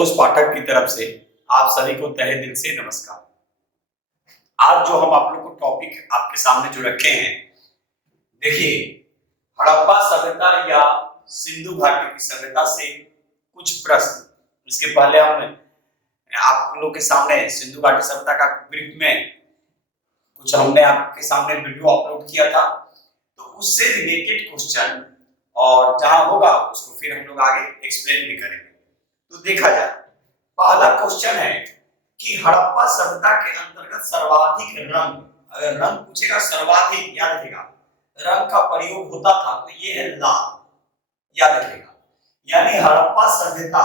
संतोष पाठक की तरफ से आप सभी को तहे दिल से नमस्कार। आज जो हम आप लोग को टॉपिक आपके सामने जो रखे हैं, देखिए हड़प्पा सभ्यता या सिंधु घाटी की सभ्यता से कुछ प्रश्न। इसके पहले हम आप लोग के सामने सिंधु घाटी सभ्यता का ब्रीफ में कुछ हमने आपके सामने वीडियो अपलोड किया था, तो उससे रिलेटेड क्वेश्चन और जहां होगा उसको फिर हम लोग आगे एक्सप्लेन भी करेंगे। तो देखा जाए, पहला क्वेश्चन है कि हड़प्पा सभ्यता के अंतर्गत सर्वाधिक रंग, अगर रंग पूछेगा सर्वाधिक, याद रखेगा रंग का प्रयोग होता था तो ये है लाल, याद रखेगा। यानी हड़प्पा सभ्यता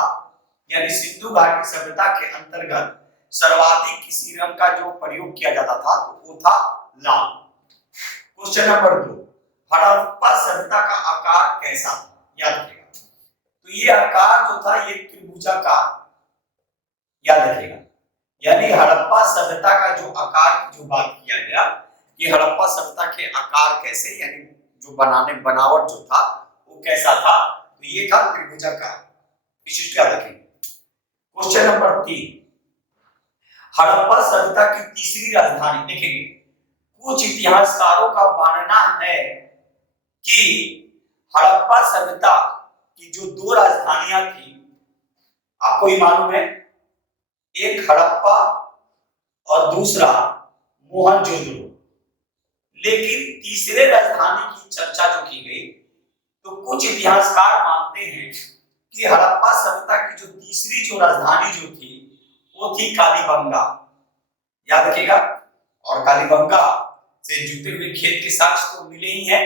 यानी सिंधु घाटी सभ्यता के अंतर्गत सर्वाधिक किसी रंग का जो प्रयोग किया जाता था तो वो था लाल। क्वेश्चन नंबर 2, हड़प्पा सभ्यता का आकार कैसा था, याद रखेगा। तो ये आकार जो था ये त्रिभुजाकार, याद रखेगा। यानी हड़प्पा सभ्यता का जो आकार की जो बात किया गया, ये हड़प्पा सभ्यता के आकार कैसे, यानी जो बनावट जो था वो कैसा था, तो ये था त्रिभुजाकार। विशिष्ट याद रखेंगे। क्वेश्चन नंबर 3, हड़प्पा सभ्यता की तीसरी राजधानी, देखेंगे कुछ इतिहासकारों का मानना है कि हड़प्पा सभ्यता की जो दो राजधानियां थी, आपको ही मालूम है, एक हड़प्पा और दूसरा मोहनजोदड़ो। लेकिन तीसरे राजधानी की चर्चा जो की गई, तो कुछ इतिहासकार मानते हैं कि हड़प्पा सभ्यता की जो तीसरी जो राजधानी जो थी वो थी कालीबंगा, याद रखिएगा। और कालीबंगा से जुटे हुए खेत के साक्ष्य तो मिले ही हैं।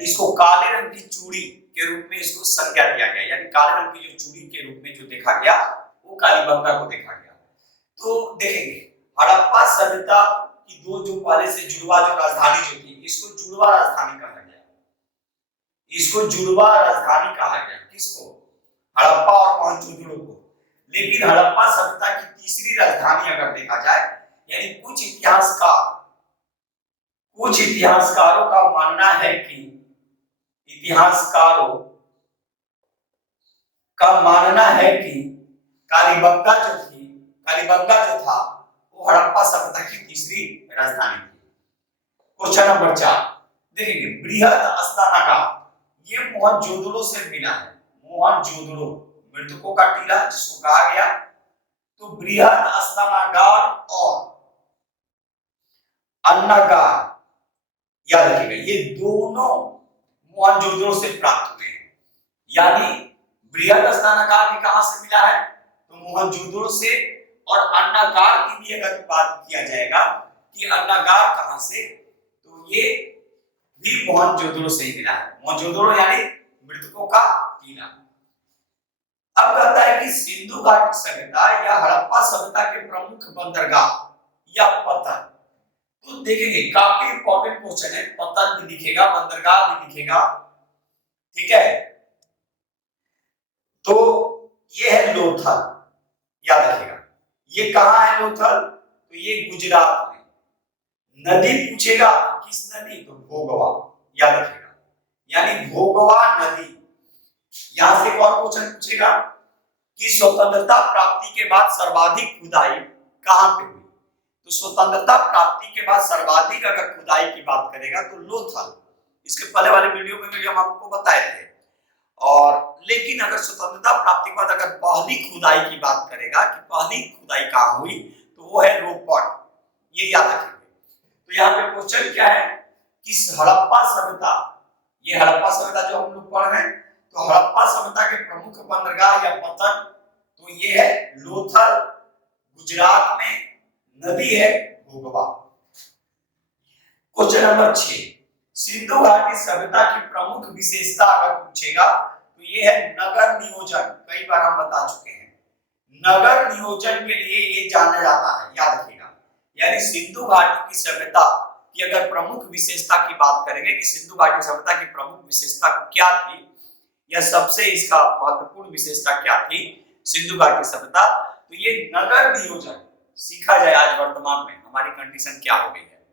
इसको काले रंग की चूड़ी के रूप में इसको संज्ञा दिया गया, यानी काले रंग की जो चूड़ी के रूप में जो देखा गया वो कालीबंगा को देखा गया। तो देखेंगे हड़प्पा सभ्यता की दो जो पहले से जुड़वा जो राजधानी जो थी, इसको जुड़वा राजधानी कहा गया। इसको जुड़वा राजधानी कहा गया, किसको? हड़प्पा और मोहनजोदड़ो को। लेकिन हड़प्पा सभ्यता की तीसरी राजधानी अगर देखा जाए, यानी कुछ इतिहासकारों का मानना है कि कालीबंगा जो था वो हड़प्पा सभ्यता की तीसरी राजधानी थी। क्वेश्चन नंबर 4, देखेंगे बृहदस्तनागा, ये मोहनजोदड़ो से मिला है। मोहनजोदड़ो मृतकों का टीला जिसको कहा गया, तो बृहदस्तनागार और अन्नागार, याद रखिएगा, ये दोनों मोहनजोदड़ो से प्राप्त हुए हैं। यानी बृहदस्तनागार भी कहां से मिला है, तो मोहनजोदड़ो से। और अन्नागार की भी अगर बात किया जाएगा कि अन्नागार कहां से, तो ये भी मोहनजोदड़ो से ही मिला है। मोहनजोदड़ो यानी मृतकों का टीला। अब कहता है कि सिंधु घाटी सभ्यता या हड़प्पा सभ्यता के प्रमुख बंदरगाह या पतन। तो देखेंगे काफी इंपॉर्टेंट क्वेश्चन है, पतन भी लिखेगा, बंदरगाह भी लिखेगा, ठीक है। तो ये है लोथल, याद रखिएगा। ये कहां है लोथल, तो ये गुजरात में। नदी पूछेगा, किस नदी, तो भोगवा, याद रखिएगा। यानी भोगवा नदी। यहां से एक और क्वेश्चन पूछेगा कि स्वतंत्रता प्राप्ति के बाद सर्वाधिक खुदाई कहां पे हुई, तो स्वतंत्रता प्राप्ति के बाद सर्वाधिक अगर खुदाई की बात करेगा तो लोथल। इसके पहले वाले वीडियो में भी हम आपको बताए थे। और लेकिन अगर स्वतंत्रता प्राप्ति के बाद अगर पहली खुदाई की बात करेगा कि पहली खुदाई कहां हुई, तो वो है रोपड़, ये याद रखेंगे। तो यहाँ पे क्वेश्चन क्या है कि हड़प्पा सभ्यता, ये हड़प्पा सभ्यता जो हम लोग पढ़ रहे हैं, तो हड़प्पा सभ्यता के प्रमुख बंदरगाह या पतन, तो ये है लोथल, गुजरात में, नदी है भोगवा। क्वेश्चन नंबर 6, सिंधु घाटी सभ्यता की प्रमुख विशेषता अगर पूछेगा तो ये है नगर नियोजन। कई बार हम बता चुके हैं, नगर नियोजन के लिए ये जाना जाता है, याद रखिएगा। यानी सिंधु घाटी की सभ्यता की अगर प्रमुख विशेषता की बात करेंगे कि सिंधु घाटी सभ्यता की प्रमुख विशेषता क्या थी या सबसे इसका महत्वपूर्ण विशेषता क्या थी सिंधु घाटी सभ्यता, तो ये नगर नियोजन सीखा जाए। आज वर्तमान में हमारी कंडीशन क्या हो गई है,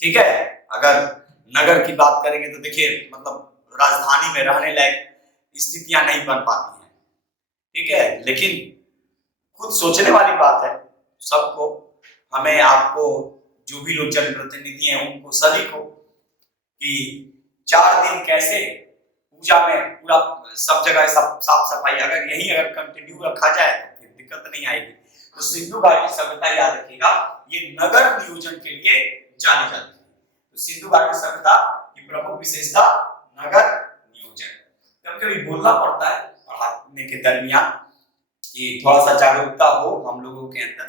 ठीक है। अगर नगर की बात करेंगे तो देखिए मतलब राजधानी में रहने लायक स्थितियां नहीं बन पाती हैं, ठीक है, लेकिन खुद सोचने वाली बात है सबको, हमें, आपको, जो भी लोग जनप्रतिनिधि हैं उनको, सभी को, कि 4 दिन कैसे पूजा में पूरा सब जगह सब साफ सफाई अगर कंटिन्यू रखा जाए तो फिर दिक्कत नहीं आएगी। तो सिंधु घाटी सभ्यता याद रखिएगा, ये नगर नियोजन के लिए जानी जाती है। तो सिंधु घाटी सभ्यता की प्रमुख विशेषता नगर नियोजन। कभी कभी बोलना पड़ता है पढ़ाने के दरमियान कि थोड़ा सा जागरूकता हो हम लोगों के अंदर।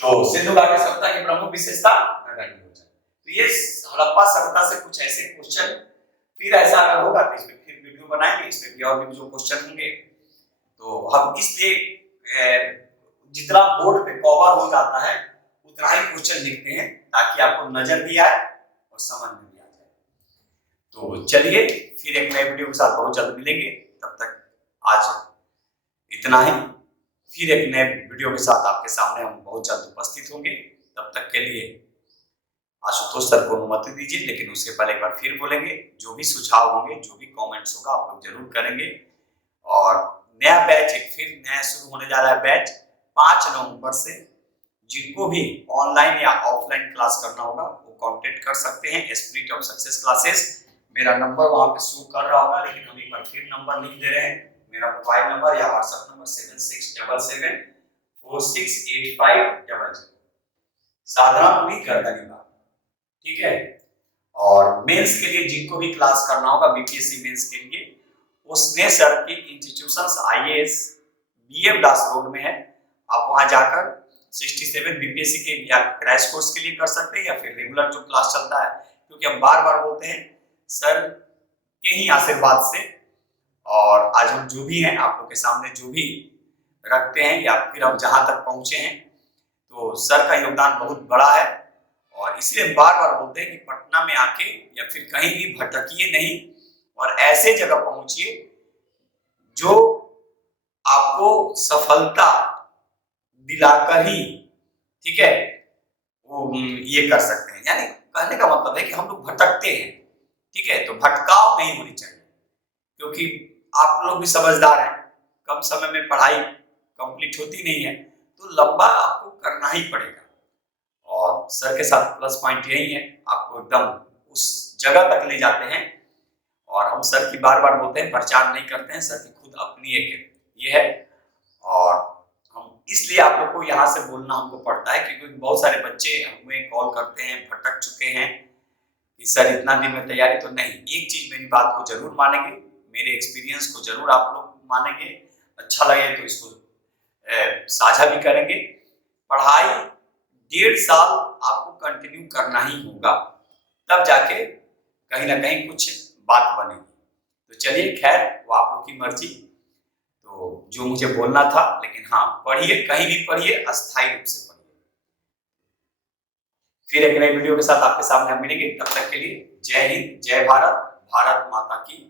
तो सिंधु घाटी सभ्यता की प्रमुख विशेषता नगर नियोजन। तो ये हड़प्पा सभ्यता से कुछ ऐसे क्वेश्चन, फिर ऐसा अगर होगा तो इस पे फिर वीडियो बनाएंगे, इस पे भी और भी जो क्वेश्चन होंगे। तो हम इसलिए जितना बोर्ड पे कवर हो जाता है उतना ही क्वेश्चन लिखते हैं ताकि आपको नजर भी आए और समझ में भी आ जाए। तो चलिए फिर एक नए वीडियो के साथ बहुत जल्द मिलेंगे, तब तक आज इतना ही। फिर एक नए वीडियो के साथ आपके सामने हम बहुत जल्द उपस्थित होंगे। तब तक के लिए आशुतोष सर को अनुमति दीजिए, लेकिन उसके पहले एक बार फिर बोलेंगे, जो भी सुझाव होंगे, जो भी कमेंट्स होगा आप लोग जरूर करेंगे। और नया बैच एक फिर नया शुरू होने जा रहा है बैच 5 नवंबर से। जिनको भी ऑनलाइन या ऑफलाइन क्लास करना होगा वो कांटेक्ट कर सकते हैं स्पिरिट ऑफ सक्सेस क्लासेस। मेरा नंबर वहां पे शो कर रहा होगा, लेकिन हम एक बार फिर नंबर लिख दे रहे हैं। मेरा मोबाइल नंबर या व्हाट्सएप नंबर 7677468500, साधनापुरी गर्दनीबाग, ठीक है। और मेंस के लिए जिनको भी क्लास करना होगा बीपीएससी मेंस के लिए, उसने सर की इंस्टीट्यूशंस आईएएस बीएफ दास रोड में है। आप वहां जाकर 67 बीपीएससी के या क्रैश कोर्स के लिए कर सकते हैं या फिर रेगुलर जो क्लास चलता है, क्योंकि हम बार बार बोलते हैं सर के ही आशीर्वाद से। और आज हम जो भी हैं आप लोग के सामने जो भी रखते हैं या फिर हम जहां तक पहुंचे हैं, तो सर का योगदान बहुत बड़ा है। और इसलिए बार बार बोलते हैं कि पटना में आके या फिर कहीं भी भटकिए नहीं और ऐसे जगह पहुंचिए जो आपको सफलता दिलाकर ही, ठीक है, वो ये कर सकते हैं। यानी कहने का मतलब है कि हम लोग भटकते हैं, ठीक है, तो भटकाव नहीं होनी चाहिए, क्योंकि आप लोग भी समझदार हैं, कम समय में पढ़ाई कंप्लीट होती नहीं है, तो लंबा आपको करना ही पड़ेगा। और सर के साथ प्लस पॉइंट यही है, आपको एकदम उस जगह तक ले जाते हैं। और हम सर की बार बार बोलते हैं, प्रचार नहीं करते हैं, सर की खुद अपनी एक ये है। और हम इसलिए आप लोग को यहाँ से बोलना हमको पड़ता है, क्योंकि बहुत सारे बच्चे हमें कॉल करते हैं, भटक चुके हैं कि सर इतना दिन में तैयारी तो नहीं। एक चीज मेरी बात को जरूर मानेंगे, मेरे एक्सपीरियंस को जरूर आप लोग मानेंगे, अच्छा लगे तो इसको साझा भी करेंगे। पढ़ाई 1.5 साल आपको कंटिन्यू करना ही होगा, तब जाके कहीं ना कहीं कुछ बात बनेगी। तो चलिए खैर, वो आप लोग की मर्जी। तो जो मुझे बोलना था, लेकिन हाँ पढ़िए, कहीं भी पढ़िए, अस्थायी रूप से पढ़िए। फिर एक नई वीडियो के साथ आपके सामने हम मिलेंगे, तब तक के लिए जय हिंद, जय भारत, भारत माता की